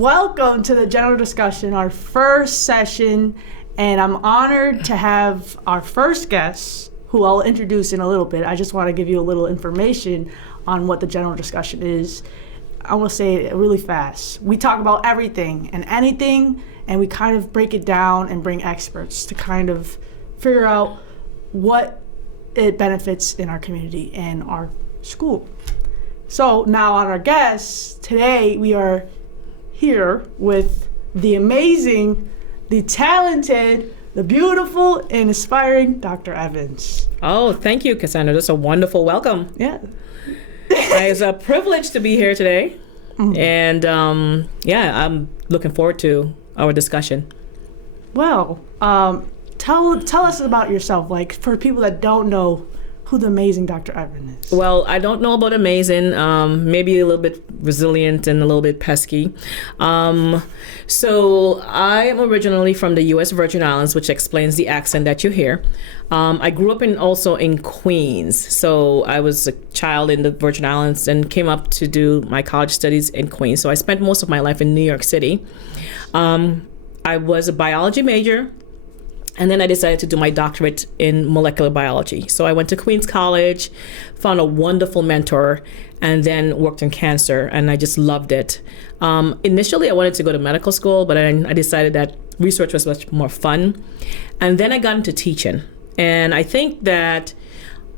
Welcome to the general discussion, our first session, and I'm honored to have our first guest, who I'll introduce in a little bit. I just want to give you a little information on what the general discussion is. I want to say it really fast. We talk about everything and anything, and we kind of break it down and bring experts to kind of figure out what it benefits in our community and our school. So now on our guests, today we are here with the amazing, the talented, the beautiful, and inspiring Dr. Evans. Oh, thank you, Kassandra. That's a wonderful welcome. Yeah. It's a privilege to be here today. And I'm looking forward to our discussion. Well, tell us about yourself, like for people that don't know who the amazing Dr. Evans is. Well, I don't know about amazing, maybe a little bit resilient and a little bit pesky. So I am originally from the U.S. Virgin Islands, which explains the accent that you hear. I grew up also in Queens. So I was a child in the Virgin Islands and came up to do my college studies in Queens. So I spent most of my life in New York City. I was a biology major. And then I decided to do my doctorate in molecular biology. So I went to Queens College, found a wonderful mentor, and then worked in cancer, and I just loved it. Initially, I wanted to go to medical school, but I decided that research was much more fun. And then I got into teaching. And I think that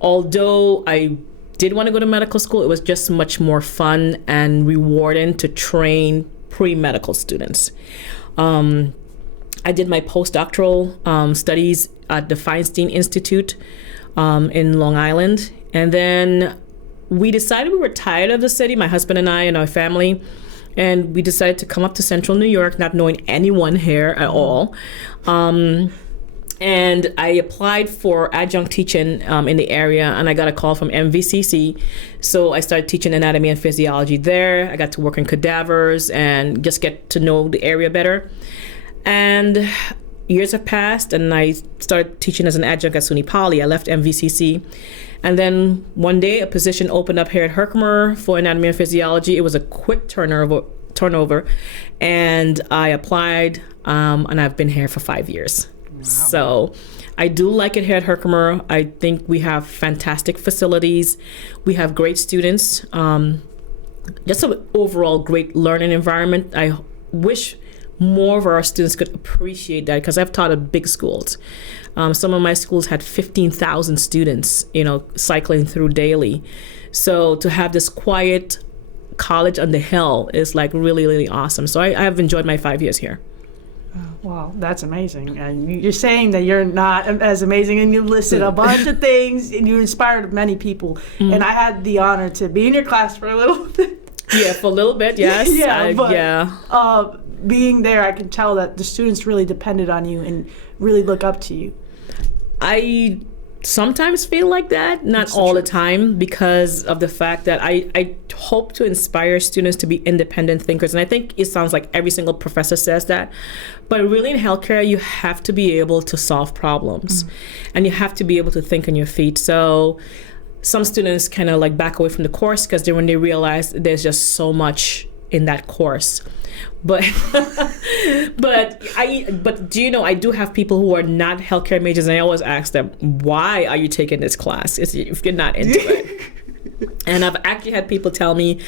although I did want to go to medical school, it was just much more fun and rewarding to train pre-medical students. I did my postdoctoral studies at the Feinstein Institute in Long Island. And then we decided we were tired of the city, my husband and I and our family. And we decided to come up to Central New York, not knowing anyone here at all. And I applied for adjunct teaching in the area, and I got a call from MVCC. So I started teaching anatomy and physiology there. I got to work in cadavers and just get to know the area better. And years have passed, and I started teaching as an adjunct at SUNY Poly. I left MVCC. And then one day, a position opened up here at Herkimer for anatomy and physiology. It was a quick turnover. And I applied, and I've been here for 5 years. Wow. So I do like it here at Herkimer. I think we have fantastic facilities. We have great students. Just an overall great learning environment. I wish more of our students could appreciate that, because I've taught at big schools. Some of my schools had 15,000 students, cycling through daily. So to have this quiet college on the hill is like really, really awesome. So I have enjoyed my 5 years here. Wow, that's amazing. And you're saying that you're not as amazing, and you listed a bunch of things, and you inspired many people. Mm-hmm. And I had the honor to be in your class for a little bit. Yeah, for a little bit, yes. Being there, I can tell that the students really depended on you and really look up to you. I sometimes feel like that, not all the time, because of the fact that I hope to inspire students to be independent thinkers. And I think it sounds like every single professor says that. But really in healthcare, you have to be able to solve problems. And you have to be able to think on your feet. So some students kind of like back away from the course because when they realize there's just so much in that course. But do you know, I do have people who are not healthcare majors, and I always ask them, why are you taking this class if you're not into it? And I've actually had people tell me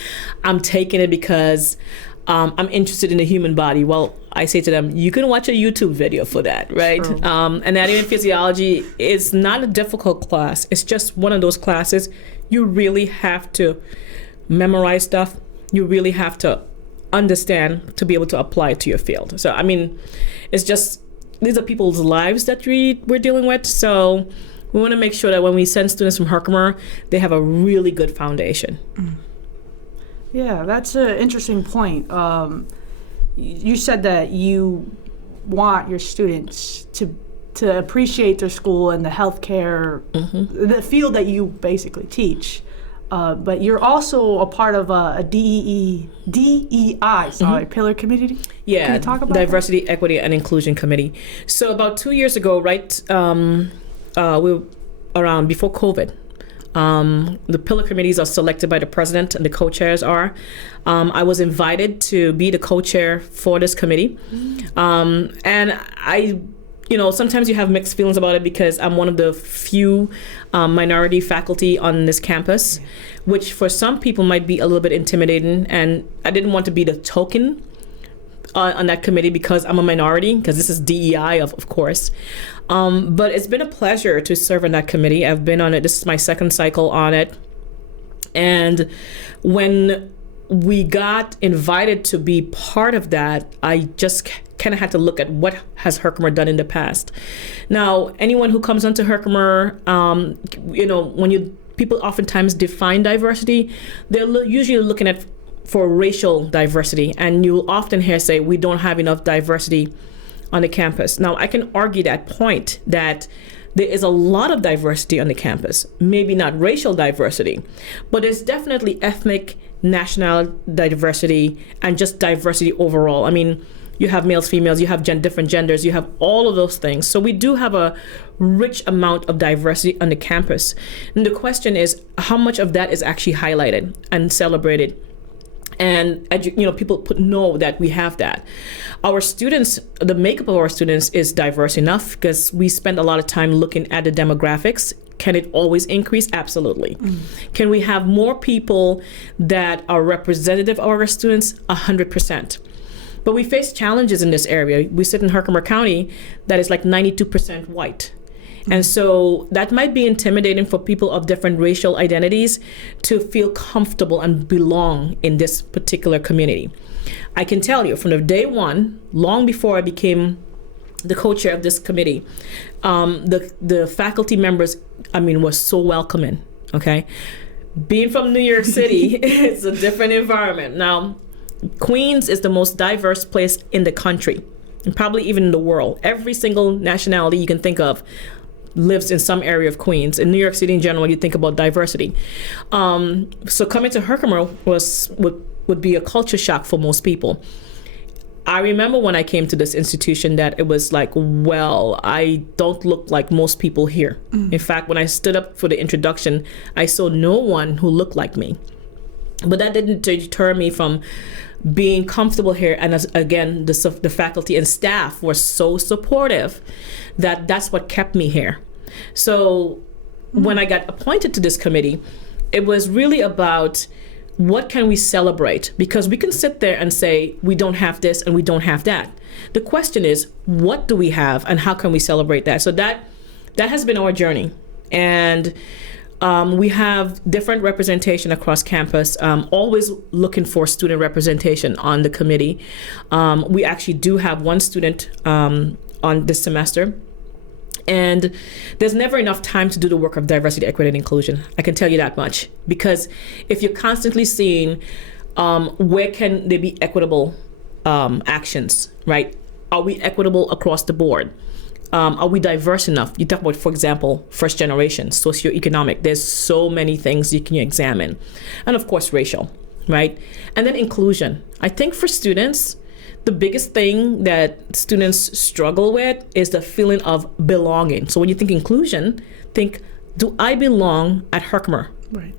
I'm taking it because I'm interested in the human body. Well, I say to them, you can watch a YouTube video for that, right? Anatomy and physiology is not a difficult class. It's just one of those classes you really have to memorize stuff. You really have to understand to be able to apply it to your field. So, I mean, it's just, these are people's lives that we're dealing with. So we want to make sure that when we send students from Herkimer, they have a really good foundation. Yeah, that's an interesting point. You said that you want your students to appreciate their school and the healthcare, the field that you basically teach. But you're also a part of a DEI, pillar committee. Yeah, can you talk about Diversity, that? Equity, and Inclusion Committee. So about 2 years ago, right, we were around before COVID, The pillar committees are selected by the president and the co-chairs are. I was invited to be the co-chair for this committee. And I, sometimes you have mixed feelings about it because I'm one of the few minority faculty on this campus, which for some people might be a little bit intimidating. And I didn't want to be the token on that committee because I'm a minority, because this is DEI, of course. But it's been a pleasure to serve on that committee. I've been on it. This is my second cycle on it. And when we got invited to be part of that, I just kind of had to look at what has Herkimer done in the past. Now, anyone who comes onto Herkimer, people oftentimes define diversity, they're usually looking at for racial diversity, and you'll often hear say we don't have enough diversity on the campus. Now, I can argue that point that there is a lot of diversity on the campus, maybe not racial diversity, but there's definitely ethnic, national diversity, and just diversity overall. I mean, you have males, females, you have different genders, you have all of those things. So we do have a rich amount of diversity on the campus. And the question is, how much of that is actually highlighted and celebrated? And people know that we have that. Our students, the makeup of our students is diverse enough because we spend a lot of time looking at the demographics. Can it always increase? Absolutely. Can we have more people that are representative of our students? 100%. But we face challenges in this area. We sit in Herkimer County that is like 92% white. And so that might be intimidating for people of different racial identities to feel comfortable and belong in this particular community. I can tell you from the day one, long before I became the co-chair of this committee, the faculty members, were so welcoming, okay? Being from New York City, it's a different environment. Now, Queens is the most diverse place in the country, and probably even in the world. Every single nationality you can think of lives in some area of Queens. In New York City in general, you think about diversity. So coming to Herkimer would be a culture shock for most people. I remember when I came to this institution that it was like, well, I don't look like most people here. In fact, when I stood up for the introduction, I saw no one who looked like me. But that didn't deter me from being comfortable here. And again, the faculty and staff were so supportive that that's what kept me here. So when I got appointed to this committee, it was really about what can we celebrate? Because we can sit there and say, we don't have this and we don't have that. The question is, what do we have and how can we celebrate that? So that has been our journey. And we have different representation across campus, always looking for student representation on the committee. We actually do have one student on this semester. And there's never enough time to do the work of diversity, equity, and inclusion. I can tell you that much. Because if you're constantly seeing where can there be equitable actions, right? Are we equitable across the board? Are we diverse enough? You talk about, for example, first generation, socioeconomic. There's so many things you can examine. And of course, racial, right? And then inclusion. I think for students, the biggest thing that students struggle with is the feeling of belonging. So when you think inclusion, think, do I belong at Herkimer?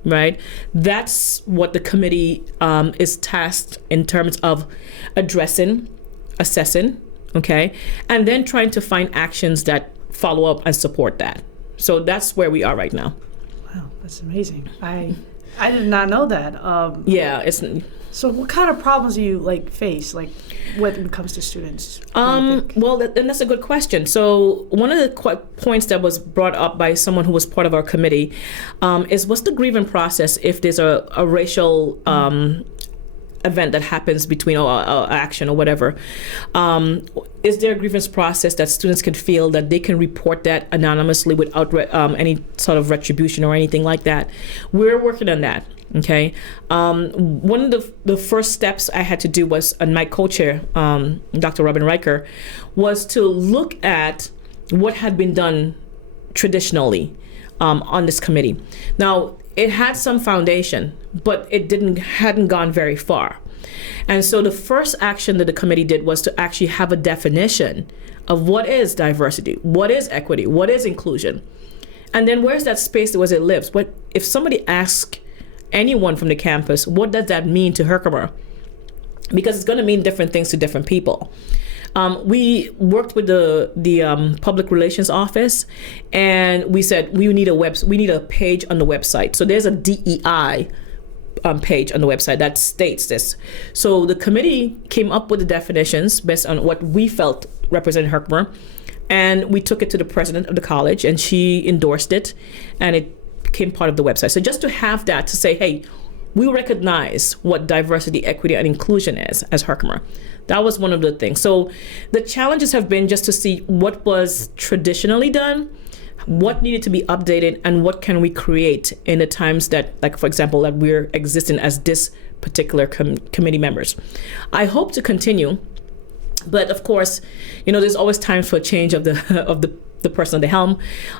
Right? That's what the committee is tasked in terms of addressing, assessing, okay? And then trying to find actions that follow up and support that. So that's where we are right now. Wow, that's amazing. I did not know that. So what kind of problems do you face when it comes to students? Well, and that's a good question. So one of the points that was brought up by someone who was part of our committee is what's the grieving process if there's a racial event that happens between action or whatever. Is there a grievance process that students can feel that they can report that anonymously without any sort of retribution or anything like that? We're working on that. Okay. One of the first steps I had to do was, and my co-chair, Dr. Robin Riker, was to look at what had been done traditionally on this committee. Now, it had some foundation, but it hadn't gone very far. And so the first action that the committee did was to actually have a definition of what is diversity, what is equity, what is inclusion. And then where's that space that was it lives? What if somebody asks anyone from the campus, what does that mean to Herkimer? Because it's going to mean different things to different people. We worked with the public relations office, and we said we need a page on the website. So there's a DEI page on the website that states this. So the committee came up with the definitions based on what we felt represented Herkimer, and we took it to the president of the college, and she endorsed it, and it became part of the website. So just to have that to say, hey, we recognize what diversity, equity, and inclusion is as Herkimer. That was one of the things. So the challenges have been just to see what was traditionally done, what needed to be updated, and what can we create in the times that, like, for example, that we're existing as this particular committee members. I hope to continue, but of course, there's always time for a change of the person at the helm.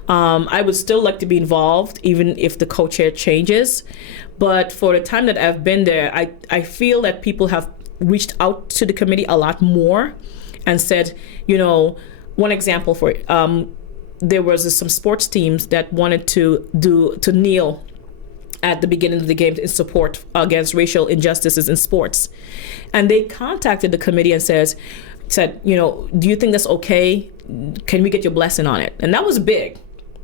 I would still like to be involved, even if the co-chair changes. But for the time that I've been there, I feel that people have reached out to the committee a lot more and said, one example for it, there was some sports teams that wanted to kneel at the beginning of the game in support against racial injustices in sports. And they contacted the committee and said, do you think that's okay? Can we get your blessing on it? And that was big,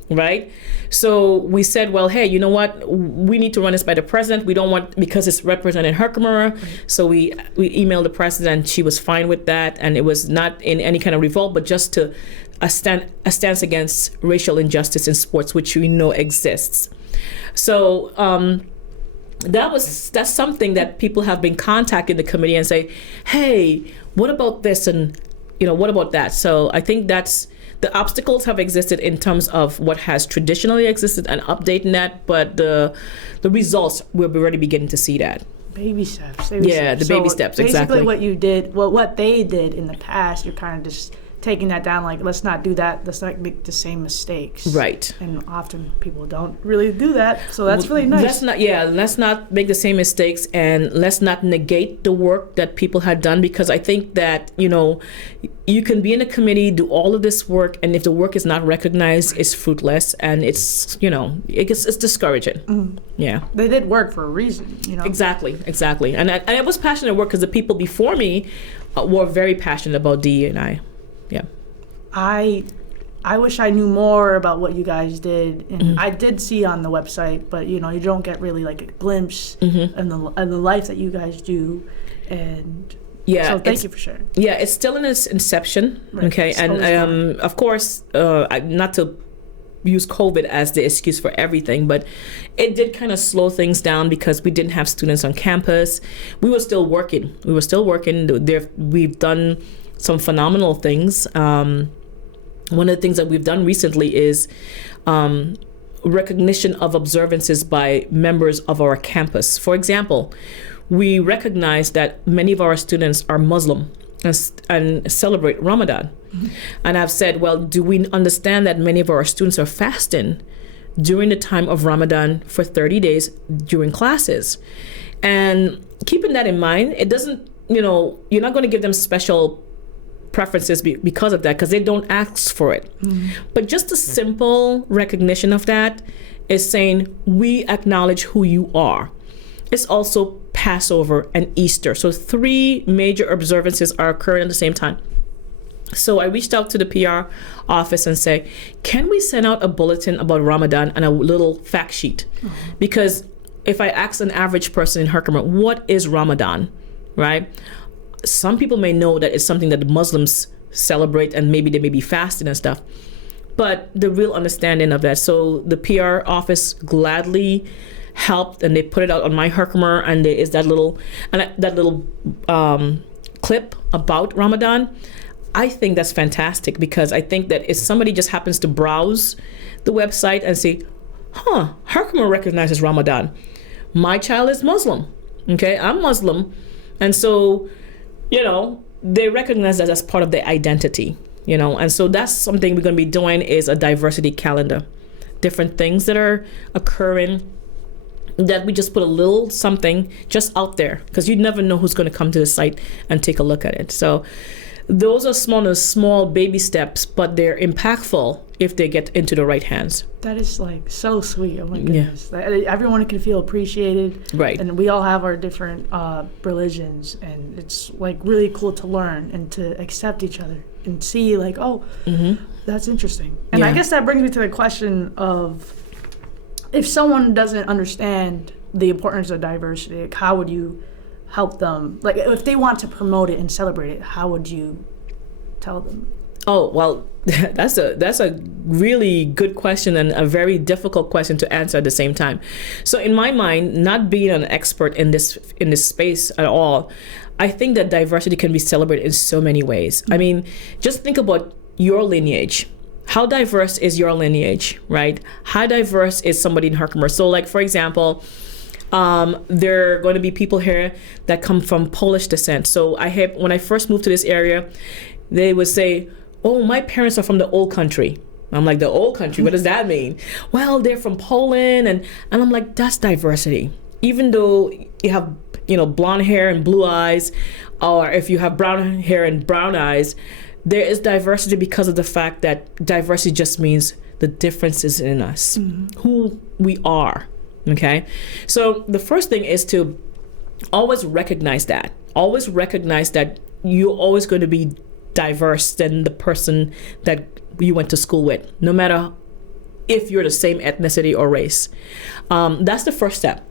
right? So we said, well, hey, you know what? We need to run this by the president. We don't want, because it's represented Herkimer. So we emailed the president. She was fine with that. And it was not in any kind of revolt, but just to a stance against racial injustice in sports, which we know exists. So that's something that people have been contacting the committee and say, hey, what about this? And, what about that? So I think that's, the obstacles have existed in terms of what has traditionally existed and updating that, but the results, we're already beginning to see that. Baby steps. The baby steps, exactly. Basically what you did, what they did in the past, you're kind of just taking that down, like, let's not do that, let's not make the same mistakes. Right. And often people don't really do that, so that's really nice. Let's not make the same mistakes, and let's not negate the work that people had done, because I think that, you can be in a committee, do all of this work, and if the work is not recognized, it's fruitless, and it's, it's discouraging. Mm. Yeah. They did work for a reason, Exactly. And it was passionate work, because the people before me were very passionate about DE&I. Yeah. I wish I knew more about what you guys did, and I did see on the website, but you don't get really like a glimpse in the life that you guys do, and so thank you for sharing. Yeah, it's still in its inception, right. Okay, and of course, not to use COVID as the excuse for everything, but it did kind of slow things down because we didn't have students on campus. We were still working. We've done some phenomenal things. One of the things that we've done recently is recognition of observances by members of our campus. For example, we recognize that many of our students are Muslim and celebrate Ramadan. Mm-hmm. And I've said, well, do we understand that many of our students are fasting during the time of Ramadan for 30 days during classes? And keeping that in mind, it doesn't, you're not going to give them special preferences because of that, because they don't ask for it. Mm-hmm. But just a simple recognition of that is saying, we acknowledge who you are. It's also Passover and Easter. So 3 major observances are occurring at the same time. So I reached out to the PR office and say, can we send out a bulletin about Ramadan and a little fact sheet? Mm-hmm. Because if I ask an average person in Herkimer, what is Ramadan, right? Some people may know that it's something that the Muslims celebrate, and maybe they may be fasting and stuff. But the real understanding of that, so the PR office gladly helped, and they put it out on My Herkimer, and there is that little clip about Ramadan. I think that's fantastic, because I think that if somebody just happens to browse the website and say, Herkimer recognizes Ramadan. My child is Muslim. Okay, I'm Muslim. And so, they recognize that as part of their identity, and so that's something we're going to be doing, is a diversity calendar. Different things that are occurring, that we just put a little something just out there, because you never know who's going to come to the site and take a look at it. So those are small baby steps, but they're impactful if they get into the right hands. That is like so sweet. Oh my goodness. Everyone can feel appreciated. Right. And we all have our different religions, and it's like really cool to learn and to accept each other and see like, oh, that's interesting. And I guess that brings me to the question of, if someone doesn't understand the importance of diversity, like, how would you help them? Like, if they want to promote it and celebrate it, how would you tell them? Oh, well, that's a really good question, and a very difficult question to answer at the same time. So in my mind, not being an expert in this space at all, I think that diversity can be celebrated in so many ways. I mean, just think about your lineage. How diverse is your lineage, right? How diverse is somebody in Herkimer? So like, for example, there are going to be people here that come from Polish descent. So when I first moved to this area, they would say, oh, my parents are from the old country. I'm like, the old country? What does that mean? Well, they're from Poland. And I'm like, that's diversity. Even though you have, blonde hair and blue eyes, or if you have brown hair and brown eyes, there is diversity because of the fact that diversity just means the differences in us, who we are, okay? So the first thing is to always recognize that. Always recognize that you're always going to be diverse than the person that you went to school with, no matter if you're the same ethnicity or race. That's the first step.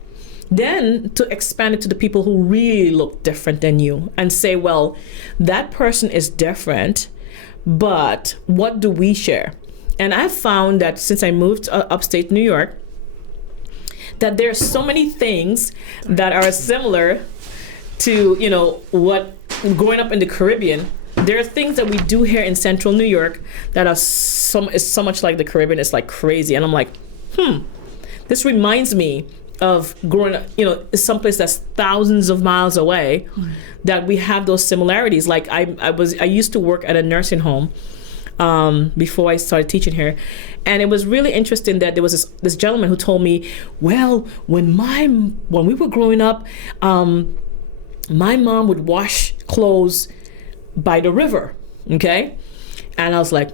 Then to expand it to the people who really look different than you and say, well, that person is different, but what do we share? And I've found that since I moved to upstate New York, that there's so many things that are similar to, what growing up in the Caribbean. There are things that we do here in central New York that are so much like the Caribbean. It's like crazy. And I'm like, this reminds me of growing up, someplace that's thousands of miles away, that we have those similarities. Like I used to work at a nursing home before I started teaching here. And it was really interesting that there was this gentleman who told me, well, when we were growing up, my mom would wash clothes by the river, okay? And I was like,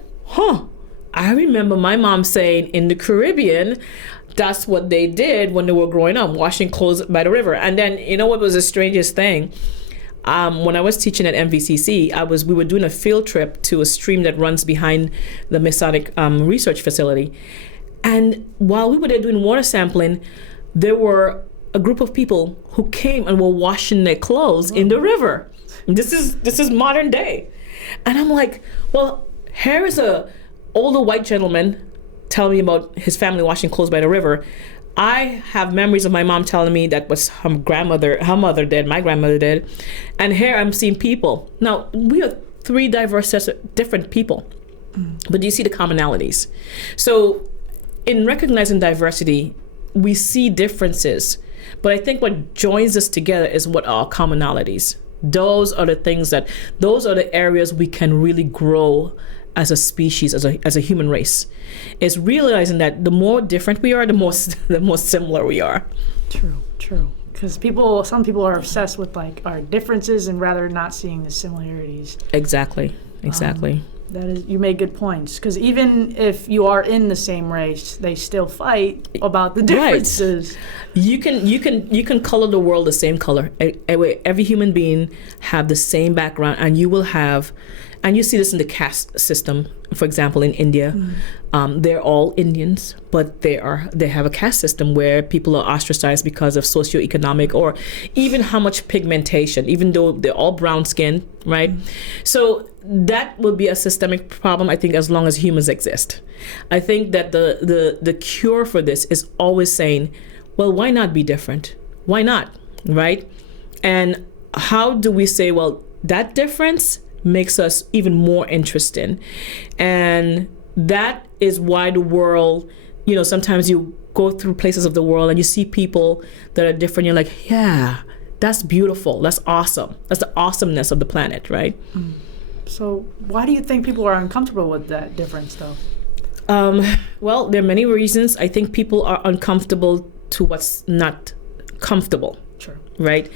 I remember my mom saying in the Caribbean, that's what they did when they were growing up, washing clothes by the river. And then, what was the strangest thing? When I was teaching at MVCC, we were doing a field trip to a stream that runs behind the Masonic research facility. And while we were there doing water sampling, there were a group of people who came and were washing their clothes in the river. This is modern day. And I'm like, well, here is a older white gentleman telling me about his family washing clothes by the river. I have memories of my mom telling me that was her mother did, my grandmother did. And here I'm seeing people. Now, we are three diverse sets of different people, but do you see the commonalities? So in recognizing diversity, we see differences, but I think what joins us together is what are commonalities. Those are the areas we can really grow as a species, as a human race, is realizing that the more different we are, the more similar we are. True. Because some people are obsessed with like our differences and rather not seeing the similarities. Exactly. You made good points. Because even if you are in the same race, they still fight about the differences. Right. You can color the world the same color. Every human being have the same background, and you will have. And you see this in the caste system. For example, in India, they're all Indians, but they have a caste system where people are ostracized because of socioeconomic or even how much pigmentation, even though they're all brown skinned, right? So that will be a systemic problem, I think, as long as humans exist. I think that the cure for this is always saying, well, why not be different? Why not, right? And how do we say, well, that difference makes us even more interesting. And that is why the world, sometimes you go through places of the world and you see people that are different. You're like, yeah, that's beautiful. That's awesome. That's the awesomeness of the planet, right? So why do you think people are uncomfortable with that difference, though? Well, there are many reasons. I think people are uncomfortable to what's not comfortable. Sure. Right?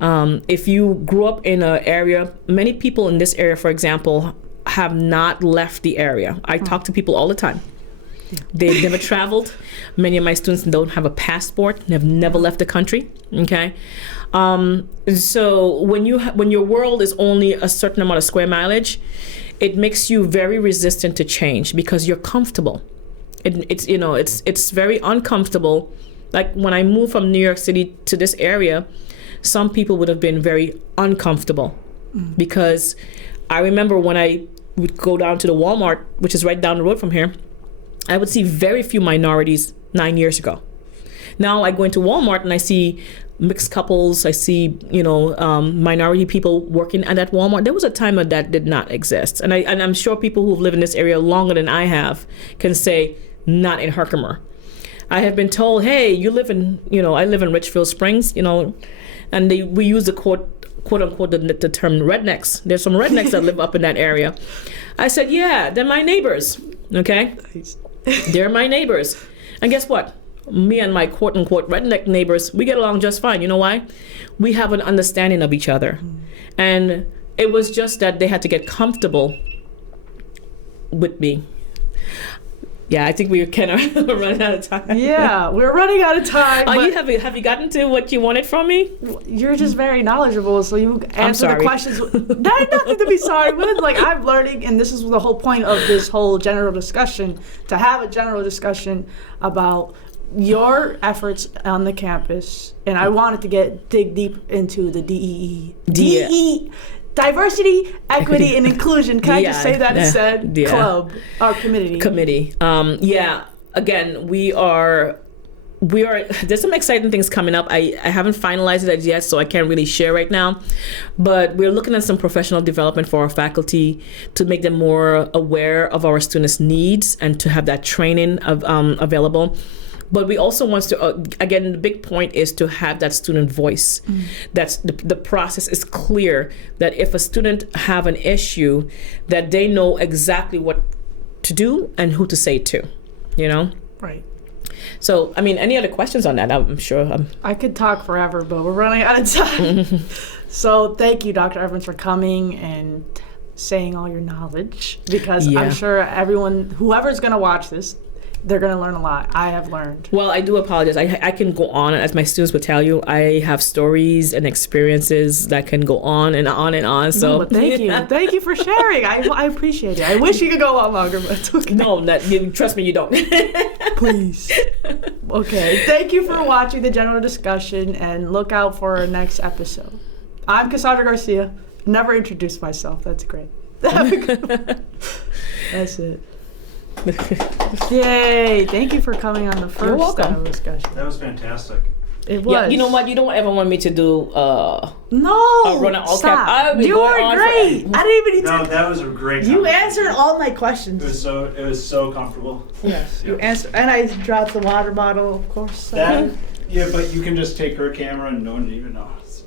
If you grew up in an area, many people in this area, for example, have not left the area. I talk to people all the time. They've never traveled. Many of my students don't have a passport, have never left the country. Okay, so when your world is only a certain amount of square mileage, it makes you very resistant to change because you're comfortable. It's very uncomfortable. Like when I moved from New York City to this area, some people would have been very uncomfortable because I remember when I would go down to the Walmart, which is right down the road from here, I would see very few minorities 9 years ago. Now I go into Walmart and I see mixed couples. I see, minority people working at that Walmart. There was a time when that did not exist. And I'm sure people who've lived in this area longer than I have can say, not in Herkimer. I have been told, hey, you live in, I live in Richfield Springs, and we use the quote unquote, the term rednecks. There's some rednecks that live up in that area. I said, yeah, they're my neighbors, okay? They're my neighbors. And guess what? Me and my quote unquote redneck neighbors, we get along just fine. You know why? We have an understanding of each other. And it was just that they had to get comfortable with me. Yeah, I think we kind of running out of time. Yeah, we're running out of time. Have you gotten to what you wanted from me? You're just very knowledgeable, so you answer the questions. There's nothing to be sorry with. Like, I'm learning, and this is the whole point of this whole general discussion, to have a general discussion about your efforts on the campus. And I wanted to dig deep into the DEE. Diversity, equity, and inclusion. Can I just say that instead? Club or committee. Again, we are. There's some exciting things coming up. I haven't finalized it yet, so I can't really share right now. But we're looking at some professional development for our faculty to make them more aware of our students' needs and to have that training available. But we also want to, again, the big point is to have that student voice. That's the process is clear, that if a student have an issue, that they know exactly what to do and who to say to, Right. So, any other questions on that? I'm sure. I could talk forever, but we're running out of time. So thank you, Dr. Evans, for coming and saying all your knowledge, because I'm sure whoever's going to watch this, they're going to learn a lot. I have learned. Well, I do apologize. I can go on, as my students would tell you. I have stories and experiences that can go on and on and on. So thank you. Thank you for sharing. I appreciate it. I wish you could go on longer, but it's okay. No, trust me, you don't. Please. Okay. Thank you for watching the general discussion, and look out for our next episode. I'm Kassandra Garcia. Never introduced myself. That's great. That's it. Yay! Thank you for coming on the first discussion. That was fantastic. It was. Yeah, you know what? You don't ever want me to do no. Run an all Stop. cap. You were great. I didn't even. No, that was a great. You answered all my questions. It was so comfortable. Yes, you answered, and I dropped the water bottle, of course. But you can just take her camera and no one even knows.